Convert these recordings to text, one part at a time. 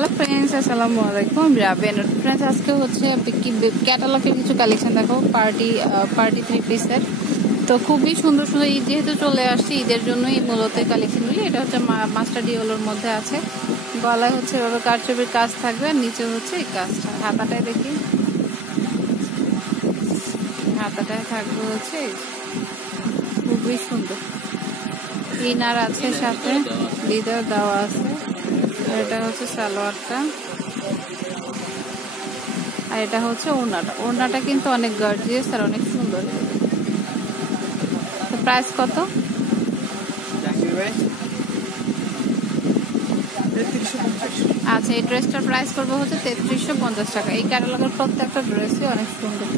Hello friends, আসসালামু আলাইকুম। রাবেন friends, আজকে হচ্ছে ক্যাটালগের কিছু কালেকশন দেখো, পার্টি থ্রি পিসের। তো খুবই সুন্দর সুন্দর, ঈদ যেহেতু চলে আসছে, ঈদের জন্যই মূলত কালেকশনগুলি। এটা হচ্ছে মাস্টার ডিওলোর মধ্যে আছে। গলায় হচ্ছে এভাবে কারচুপির কাজ থাকবে, আর নিচে হচ্ছে এই কাজটা। হাতাটায় দেখি, হাতাটায় থাকবে হচ্ছে খুবই সুন্দর। ইনার আছে সাথে, ভিতর দেওয়া আছে। এটা হচ্ছে সালোয়ারটা, আর এটা হচ্ছে ওড়নাটা। ওড়নাটা কিন্তু অনেক গর্জিয়াস আর অনেক সুন্দর। তো প্রাইস কত? আচ্ছা, এই ড্রেসটার প্রাইস করবো হচ্ছে 3350 টাকা। এই ক্যাটালগের প্রত্যেকটা ড্রেসই অনেক সুন্দর।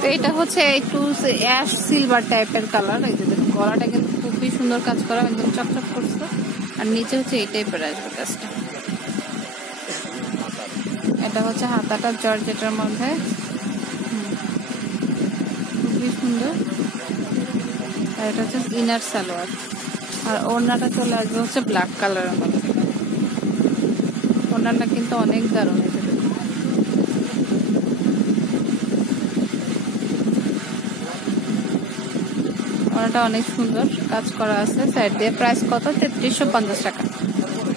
তো এটা হচ্ছে একটু অ্যাশ সিলভার টাইপের কালার। এই যে দেখুন, গলাটা কিন্তু খুবই সুন্দর কাজ করা, একদম চকচক করছে। আর নিচে হচ্ছে এই টাইপের আসবে কাজটা। এটা হচ্ছে হাতাটা জর্জেটের মধ্যে, খুবই সুন্দর। আর এটা হচ্ছে ইনার সালোয়ার, আর ওড়নাটা চলে আসবে হচ্ছে ব্ল্যাক কালারের মধ্যে। ওড়নাটা কিন্তু অনেক দারুণ। ওড়নাটা অনেক সুন্দর কাজ করা আছে সাইড দিয়ে। প্রাইস কত? 3350 টাকা।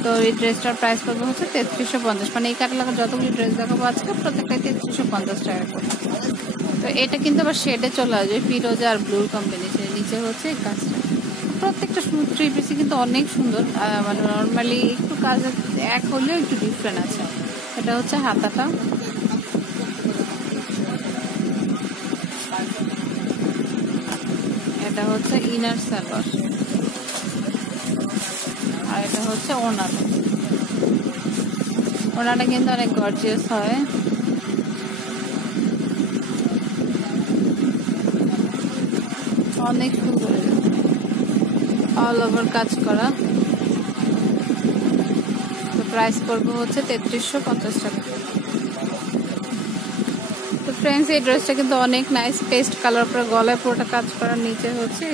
তো এই ড্রেসটার প্রাইস করবো হচ্ছে 3350। মানে এই ক্যাটালগের যতগুলি ড্রেস দেখাবো আজকে প্রত্যেকটাই 3350 টাকা করে। তো এটা কিন্তু আবার শেডে চলে আসবে, ফিরোজা আর ব্লুর কম্বিনেশন। নিচে হচ্ছে এই কাজটা। প্রত্যেকটা থ্রি পিসই কিন্তু অনেক সুন্দর। মানে নর্মালি একটু কাজ এক হলেও একটু ডিফারেন্ট আছে। এটা হচ্ছে হাতাটা, এটা হচ্ছে ইনার সালোয়ার, আর এটা হচ্ছে ওড়নাটা। ওড়নাটা কিন্তু অনেক গর্জিয়াস হয়। অনেক সুন্দর, অল ওভার কাজ করা। তো প্রাইস করবো হচ্ছে 3350 টাকা। তো ফ্রেন্ডস, এই ড্রেসটা কিন্তু অনেক নাইস, পেস্ট কালার পরে গলায় পুরোটা কাজ করা, নিচে হচ্ছে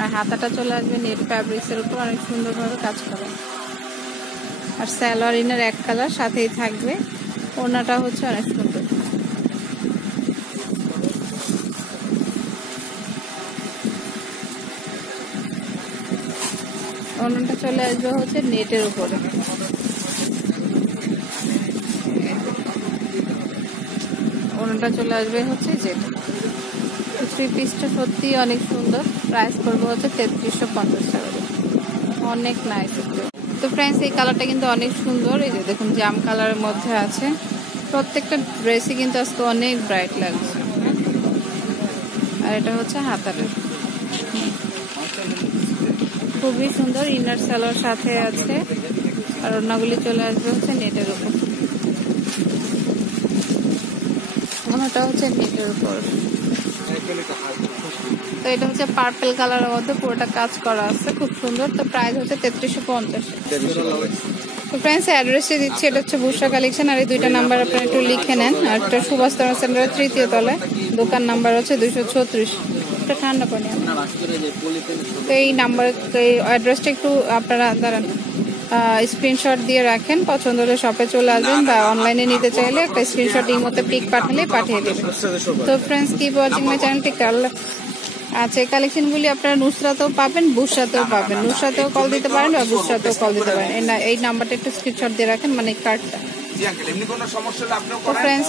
আর হাতাটা চলে আসবে নেট ফ্যাব্রিক্সের উপর, অনেক সুন্দরভাবে কাজ করা। আর সালোয়ার ইনার এক কালার সাথেই থাকবে। ওড়নাটা হচ্ছে অনেক সুন্দর। ওড়নাটা চলে আসবে হচ্ছে নেটের উপরে। ওড়নাটা চলে আসবে হচ্ছে যেটা। থ্রি পিসটা সত্যি অনেক সুন্দর। প্রাইস করবো হচ্ছে 3350 টাকা। অনেক নাইস। তো ফ্রেন্ডস, এই কালারটা কিন্তু অনেক সুন্দর। এই যে দেখুন, জাম কালারের মধ্যে আছে। প্রত্যেকটা ড্রেসই কিন্তু আজকে অনেক ব্রাইট লাগছে। আর এটা হচ্ছে হাতাটা, খুবই সুন্দর। ইনার সালোয়ার সাথে আছে, আর ওড়নাগুলি চলে আসবে হচ্ছে নেটের উপর। ওড়নাটা হচ্ছে নেটের উপর। তো এটা হচ্ছে পার্পল কালারের মধ্যে পুরোটা কাজ করা আছে, খুব সুন্দর। তো প্রাইস হচ্ছে 3350। তো ফ্রেন্ডস, অ্যাড্রেসে দিচ্ছি। এটা হচ্ছে বুশরা কালেকশন। আর এই দুইটা নাম্বার আপনারা একটু লিখে নেন। আর একটা সুভাষতলা সেন্টারের 3য় তলায়, দোকান নাম্বার হচ্ছে 236। এটা ঠান্ডা পানি। তো এই নাম্বার, এই অ্যাড্রেসটা একটু আপনারা দাঁড়ান, স্ক্রিনশট দিয়ে রাখেন। পছন্দ হলে শপে চলে আসবেন, বা অনলাইনে নিতে চাইলে একটা স্ক্রিনশট ইমোতে পিক পাঠালে পাঠিয়ে দেবেন। তো ফ্রেন্ডস, কিপ ওয়াচিং মাই চ্যানেলটি। আচ্ছা, এই কালেকশনগুলি আপনারা নুসরাতেও পাবেন, বুশরাতেও পাবেন। নুসরাতেও কল দিতে পারেন বা বুশরাতেও কল দিতে পারেন। এই নাম্বারটা একটু স্ক্রিনশট দিয়ে রাখেন, মানে কার্ডটা। তো ফ্রেন্ডস,